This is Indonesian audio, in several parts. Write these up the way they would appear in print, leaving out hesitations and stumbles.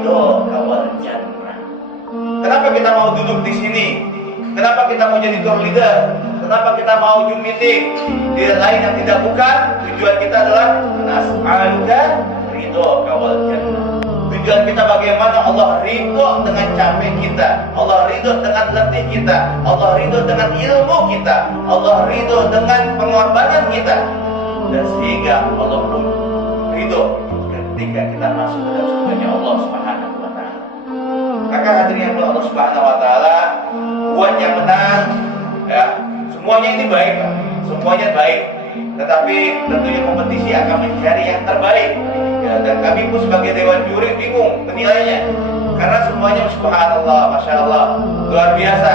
ridho wal jannah. Kenapa kita mau duduk di sini? Kenapa kita mau jadi tour leader? Kenapa kita mau Zoom meeting? Tidak lain yang tidak bukan tujuan kita adalah nas'aluka ridho wal jannah. Tujuan kita bagaimana Allah ridho dengan capek kita, Allah ridho dengan letih kita, Allah ridho dengan ilmu kita, Allah ridho dengan pengorbanan kita, dan sehingga Allah pun ridho ketika kita masuk ke dalam surganya Allah Subhanahu wa taala. Maka hadirin yang Allah Subhanahu wa taala, buat yang menang ya, semuanya ini baik, semuanya baik. Tetapi tentunya kompetisi akan mencari yang terbaik ya, dan kami pun sebagai dewan juri bingung penilaiannya karena semuanya subhanallah, masya Allah, luar biasa.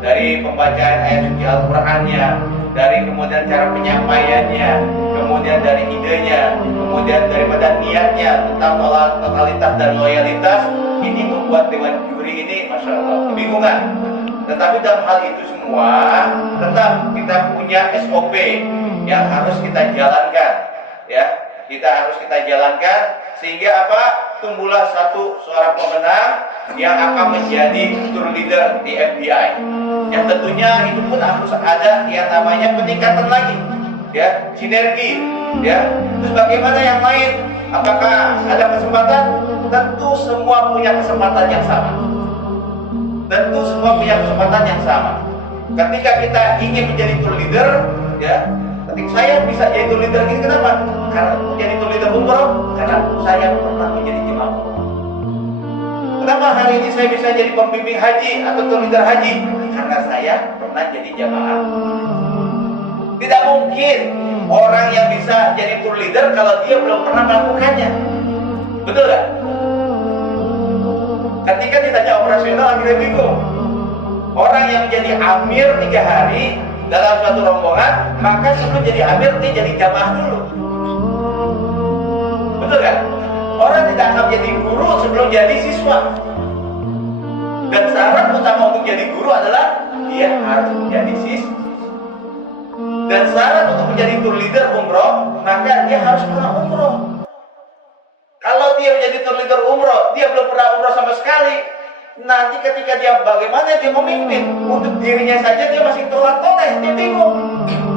Dari pembacaan ayat suci Al-Qur'annya, dari kemudian cara penyampaiannya, kemudian dari idenya, kemudian daripada niatnya tentang totalitas dan loyalitas, ini membuat dewan juri ini masya Allah kebingungan. Tetapi dalam hal itu semua tetap kita punya SOP yang harus kita jalankan ya, kita harus kita jalankan sehingga apa, tumbuhlah satu seorang pemenang yang akan menjadi tour leader di FBI, yang tentunya itu pun harus ada yang namanya peningkatan lagi ya, sinergi ya. Terus bagaimana yang lain, apakah ada kesempatan? Tentu semua punya kesempatan yang sama, tentu semua punya kesempatan yang sama. Ketika kita ingin menjadi tour leader ya, ketika saya bisa jadi tour leader ini kenapa? Karena menjadi tour leader umroh, karena saya pernah menjadi jemaah umroh. Kenapa hari ini saya bisa jadi pembimbing haji atau tour leader haji? Karena saya pernah jadi jamaah. Tidak mungkin orang yang bisa jadi tour leader kalau dia belum pernah melakukannya. Betul gak? Ketika ditanya operasional akhirnya bingung. Orang yang jadi amir 3 hari dalam suatu rombongan, maka sebelum jadi amir dia jadi jamaah dulu. Betul kan? Orang tidak akan jadi guru sebelum jadi siswa. Dan syarat utama untuk jadi guru adalah dia harus menjadi siswa. Dan syarat untuk menjadi tour leader umroh, maka dia harus pernah umroh. Kalau dia menjadi tour leader umroh, dia belum pernah umroh sama sekali, nanti ketika dia bagaimana dia memimpin untuk dirinya saja dia masih tolak-toleh, dia bingung.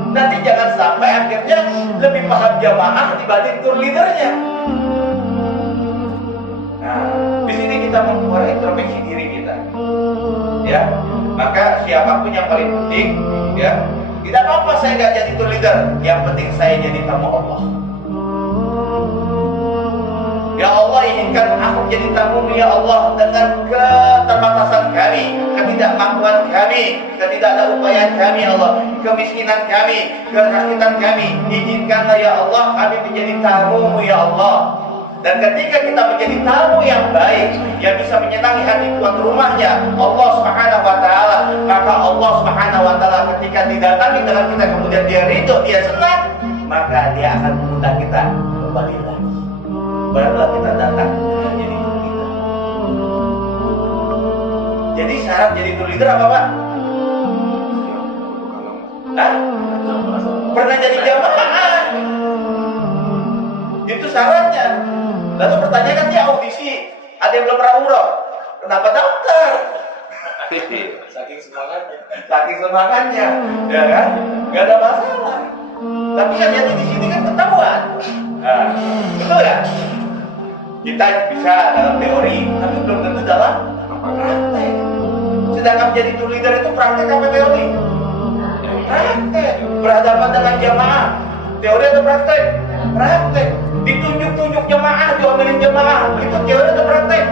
Nanti jangan sampai akhirnya lebih paham jamaah dibanding tour leadernya. Nah, di sini kita membuat introspeksi diri kita. Ya, maka siapapun yang paling penting, ya, tidak apa-apa saya nggak jadi tour leader, yang penting saya jadi tamu Allah. Ya Allah, izinkan aku menjadi tamu ya Allah dengan keterbatasan kami, ketidakmampuan kami, ketidakupayaan kami ya Allah, kemiskinan kami, kerakitan kami. Izinkanlah ya Allah kami menjadi tamu ya Allah. Dan ketika kita menjadi tamu yang baik, yang bisa menyenangi hati tuan rumahnya, Allah Subhanahu wa taala, maka Allah Subhanahu wa taala ketika didatangi dengan kita kemudian dia ridho, dia senang, maka dia akan mengundang kita kembali lagi. Barulah kita datang jadi tour leader. Jadi syarat jadi tour leader apa Pak? Hah? Pernah jadi jamaah. Itu syaratnya. Lalu pertanyaan kan dia audisi, ada yang belum pernah umroh, kenapa daftar? Saking semangatnya, ya kan? Gak ada masalah. Tapi kan jadi di sini kan ketahuan. Nah, betul ya? Kita bisa dalam teori, tapi belum tentu dalam praktek. Sedangkan menjadi tour leader itu praktek apa teori? Praktek. Berhadapan dengan jamaah, teori atau praktek? Praktek. Ditunjuk-tunjuk jemaah, diomelin jemaah, itu teori atau praktek?